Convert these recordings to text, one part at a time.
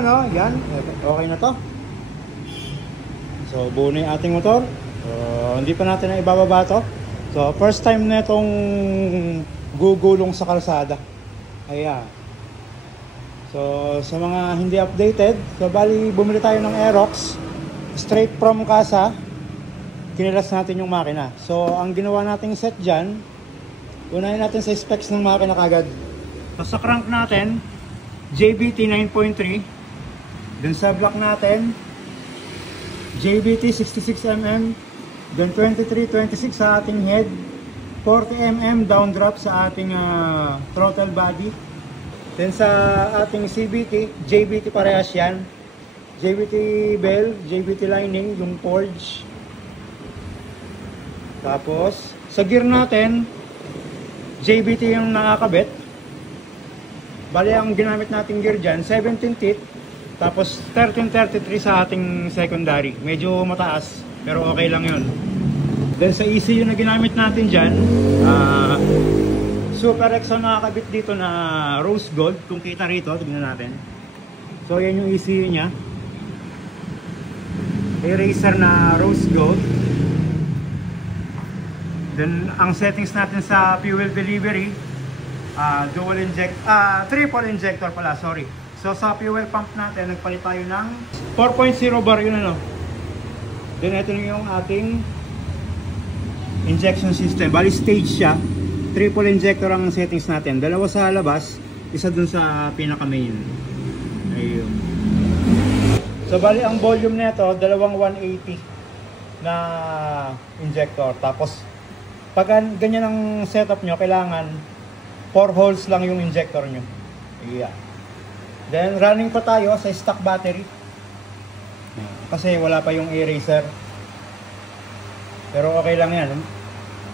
no? Yan, okay na to. So, buo na yung ating motor. Hindi pa natin na ibababa to. So, first time na itong gugulong sa kalsada. Ayan. So, sa mga hindi updated, so bali bumili tayo ng Aerox straight from casa. Kinilas natin yung makina. So, ang ginawa nating set dyan, unahin natin sa specs ng makina kagad. So, sa crank natin, JBT 9.3. Dun sa block natin, JBT 66mm. Then 23-26 sa ating head. 40mm downdrap sa ating throttle body. Then sa ating CBT, JBT parehas yan. JBT bell, JBT lining, yung forge. Tapos, sa gear natin, JBT yung nakakabit. Bali, ang ginamit nating gear dyan, 17 teeth. Tapos, 1333 sa ating secondary. Medyo mataas, pero okay lang yun. Then sa ECU na ginamit natin dyan, Super X ang nakakabit dito na rose gold. Kung kita rito, tignan natin. So, yan yung ECU nya. Eraser na rose gold. Then, ang settings natin sa fuel delivery, triple injector pala, sorry. So, sa fuel pump natin, nagpalit tayo ng 4.0 bar yun, ano. Then, ito yung ating injection system. Bali, stage siya. Triple injector ang settings natin. Dalawa sa labas, isa dun sa pinaka main. Ayun. So bali ang volume nito, dalawang 180 na injector. Tapos pag ganyan ang setup nyo, kailangan 4 holes lang yung injector nyo. Yeah. Then running pa tayo sa stock battery. Kasi wala pa yung eraser. Pero okay lang yan.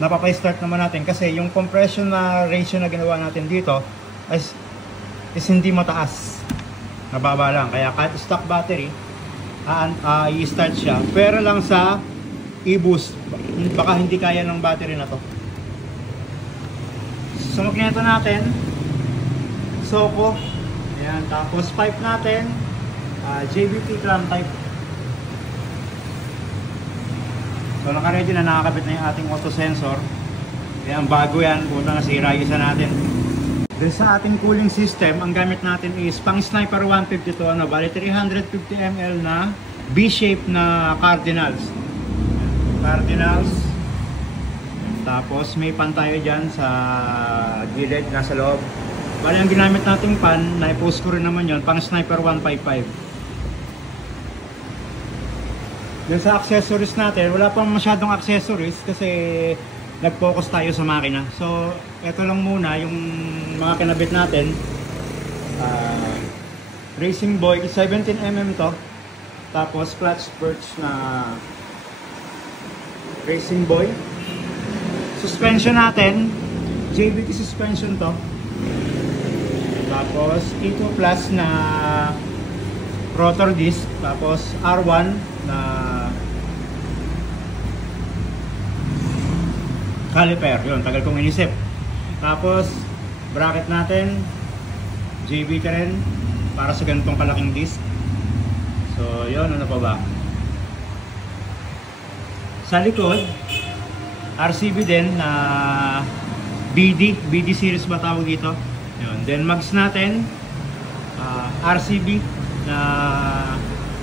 Napapa-start naman natin kasi yung compression na ratio na ginawa natin dito is hindi mataas, nababa lang, kaya kahit stock battery i-start siya, pero lang sa i-boost baka hindi kaya ng battery na to. So magneto natin Soko, ayan, tapos pipe natin JBT clamp type. So naka-ready na, nakakabit na yung ating auto sensor. Ayan, bago yan, punta nasira yung isa natin. Then sa ating cooling system, ang gamit natin is pang Sniper 152, bali 350 ml na B-shape na Cardinals. Cardinals. Tapos may pan tayo dyan sa gilid, nasa loob. Bali ang ginamit nating pan, na-post ko rin naman yun, pang Sniper 155. Then sa accessories natin, wala pang masyadong accessories kasi nag-focus tayo sa makina. So, ito lang muna yung mga kinabit natin. Racing Boy, 17mm to. Tapos clutch perch na Racing Boy. Suspension natin, JBT suspension to. Tapos E2 Plus na rotor disc. Tapos R1 na caliper, yun, tagal kong inisip. Tapos bracket natin JBT rin para sa ganitong kalaking disc. So yun, ano pa ba? Sa likod RCB din na BD series ba tawag dito, yun. Then mags natin RCB na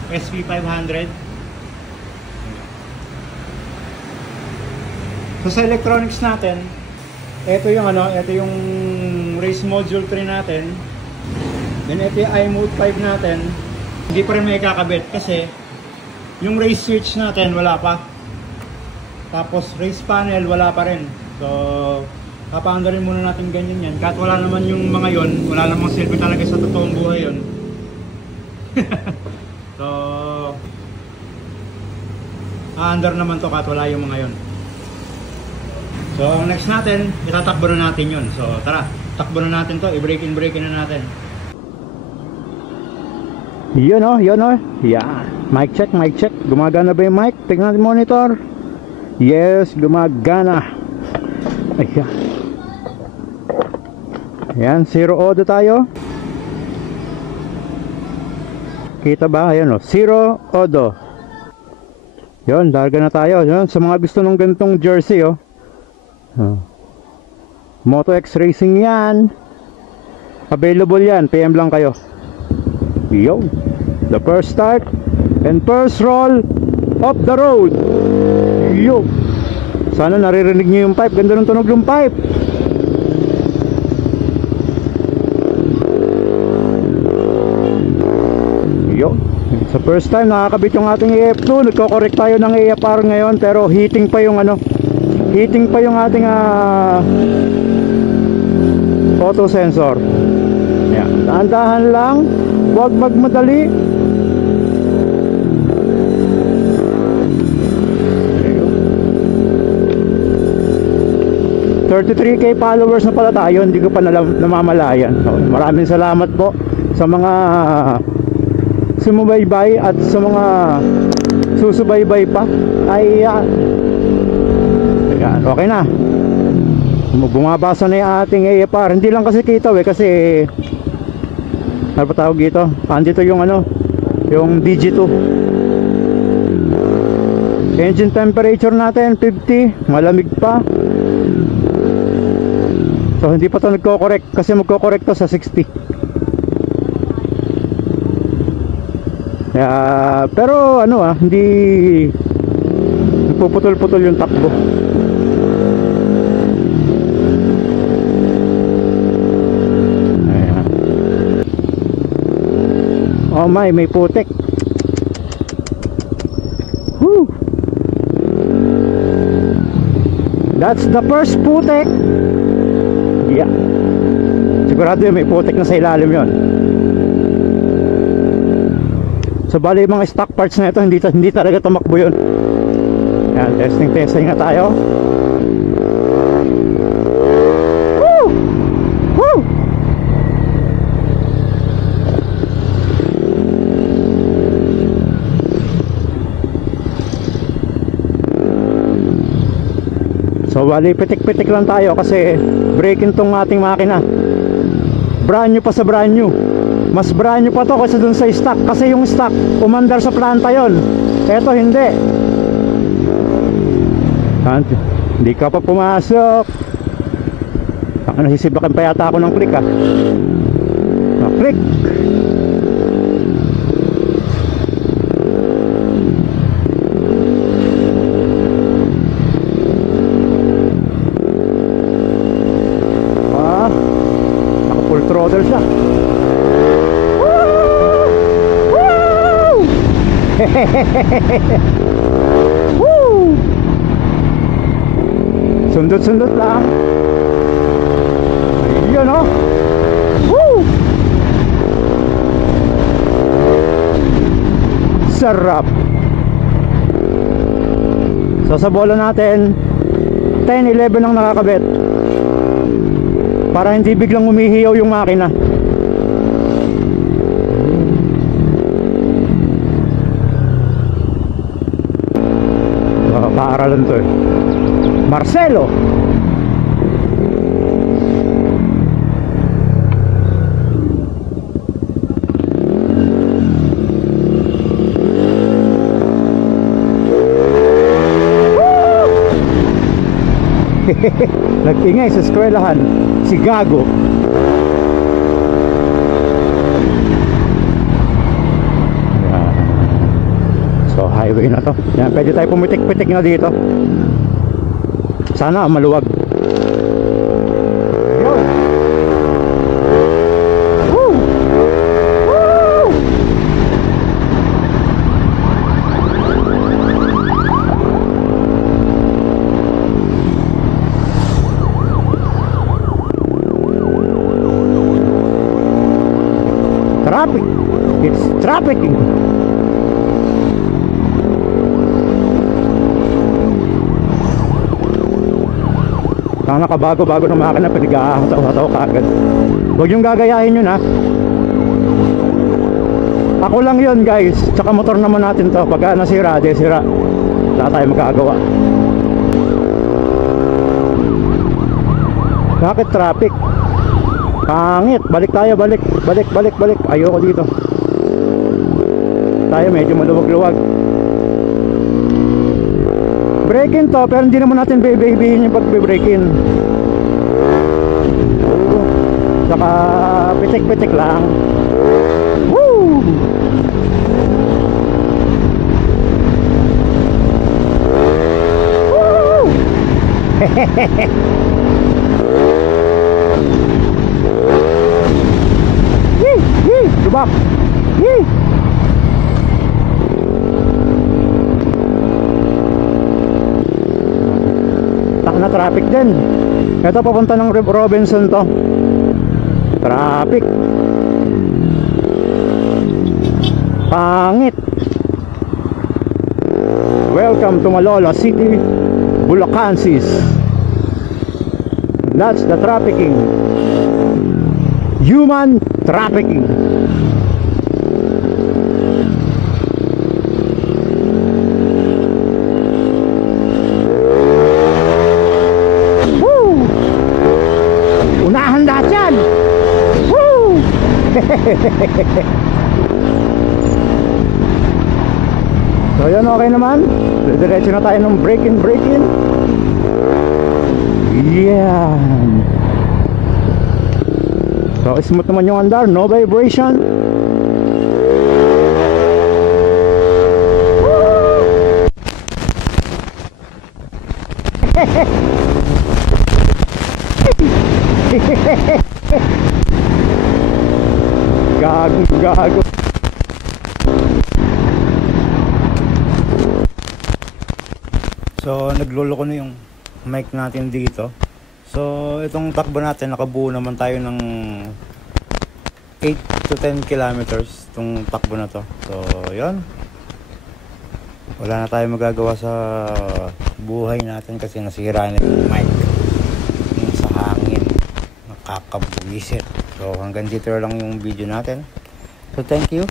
SP500. So sa electronics natin, ito yung race module 3 natin. Then ito yung iMode 5 natin. Hindi pa rin may kakabit kasi yung race switch natin wala pa. Tapos race panel wala pa rin. So papaanda rin muna natin ganyan yan. Kahit wala naman yung mga yon, wala namang silbi talaga sa totoong buhay yon. So under naman to kahit wala yung mga yon. So ang next natin, itatakbo na natin yun. So tara, takbo na natin to, i-break in na natin. Yun o. Yeah. Mic check. Gumagana ba yung mic? Tingnan natin monitor. Yes, gumagana. Ayan. Ayan, 0 odo tayo. Kita ba? Ayan o, Zero Odo. Yun, larga na tayo. Yun, sa mga gusto ng ganitong jersey oh. Moto X Racing yan. Available yan, PM lang kayo. Yo, the first start and first roll of the road. Yo, sana naririnig nyo yung pipe. Ganda ng tunog yung pipe. Yo, sa first time nakakabit yung ating AF2. Nagko-correct tayo ng AFR ngayon, pero heating pa yung ano, heating pa yung ating auto sensor. Yan, dahan-dahan lang, huwag magmadali. 33k followers na pala tayo, hindi ko pa namamalayan. So, maraming salamat po sa mga sumubaybay at sa mga susubaybay pa. Ay yan, okay na. Bumabasa na yung ating AFR. Hindi lang kasi kita kasi ano pa tawag dito? Andito yung ano, yung Digi2. Engine temperature natin 50, malamig pa. So hindi pa to nagko-correct kasi magko-correct to sa 60. Pero ano hindi puputol-putol yung takbo. Ayan. Oh may putik. Whew. That's the first putik. Yeah. Sigurado yun, may putik na sa ilalim yon. So bali yung mga stock parts na ito, hindi talaga tumakbo yun. Yan, testing na tayo. Woo! Woo! So bali pitik-pitik lang tayo kasi breaking tong ating makina. Brand new pa sa brand new. Mas brand new pa to kasi dun sa stock. Kasi yung stock umandar sa planta yon. Eto hindi. Hindi ka pa pumasok. Nasisibakan pa yata ako ng click click. Full throttle siya. Woo! Woo! Sundot-sundot lang. Yun oh. Woo! Sarap. So sa bola natin 10-11 ang nakakabit para hindi biglang umihiyaw yung makina. Paaralan to eh. Marcelo. Nag-ingay sa eskwelahan si Gago. So highway na to. Yan, pwede tayo pumitik-pitik na dito. Sana maluwag. Yun. Woo! Woo! Traffic. It's trafficking. Kaya nakabago-bago ng makina, pinag-ahataw-hataw ka agad. Huwag yung gagayahin yun ha. Ako lang yun guys. Tsaka motor naman natin to. Pagka nasira, desira. Wala tayo magagawa. Bakit traffic? Pangit. Balik tayo, balik. Ayoko dito. tayo medyo maluwag-luwag. Break-in to, pero hindi naman natin babyhin yung pag-break-in. Saka pitik-pitik lang. Woo! Woo! Yee! Yee! Lubak! Yee! Na traffic din. Ito papunta ng Robinson to. Traffic. Pangit. Welcome to Malolos City, Bulacan sis. That's the trafficking. Human trafficking. Unahan lahat yan. Woo! So yun, okay naman. Diretso na tayo ng break-in. Yan. So smooth naman yung andar. No vibration. Gago. So nagloloko na yung mic natin dito. So itong takbo natin, nakabuo naman tayo ng 8 to 10 kilometers itong takbo na to. So yun, wala na tayo magagawa sa buhay natin kasi nasira na yung mic yung sa hangin, nakakabuwisit. So hanggang dito lang yung video natin. So thank you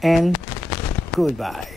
and goodbye.